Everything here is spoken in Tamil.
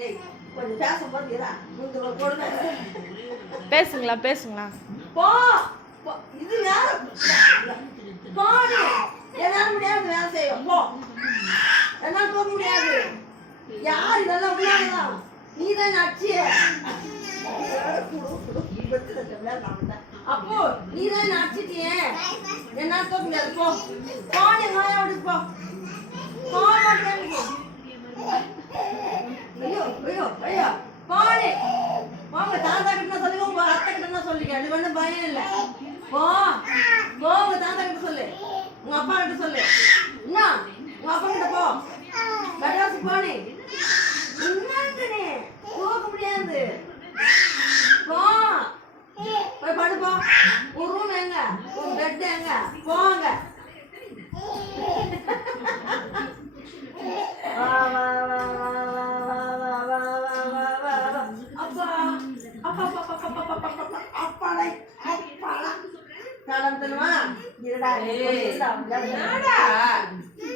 ஏய் கொஞ்சம் பேசும்போது இதா இந்த ஒரு பொழுது பேசுங்களா பேசுங்களா போ இது வேற போடி என்னால முடியாது வேலை செய்யும் போ என்னால போக முடியாது யார் இதெல்லாம் உள்ளாதான் நீ தான் நச்சு அப்போ நீ தான் நச்சுட்டியே என்னால போக முடியாது போ போடி மாயாவோடு போ போ மாட்டேன் ஐயோ ஐயோ ஐயோ போடி போங்க தாத்தா கிட்ட சொல்லுங்க உங்க அத்தை கிட்ட சொல்லிக்க அது ஒன்றும் பயம் இல்லை போ போ உங்க தாத்தா கிட்ட சொல்லு உங்க அப்பா கிட்ட சொல்லு என்ன உங்க அப்பா கிட்ட போ மெட்ராஸுக்கு போனே என்னன்னு போக முடியாது போ போய் படு போ ஒரு ரூம் எங்க ஒரு பெட் எங்க போங்க வா வா வா காலம் தருமா இருடா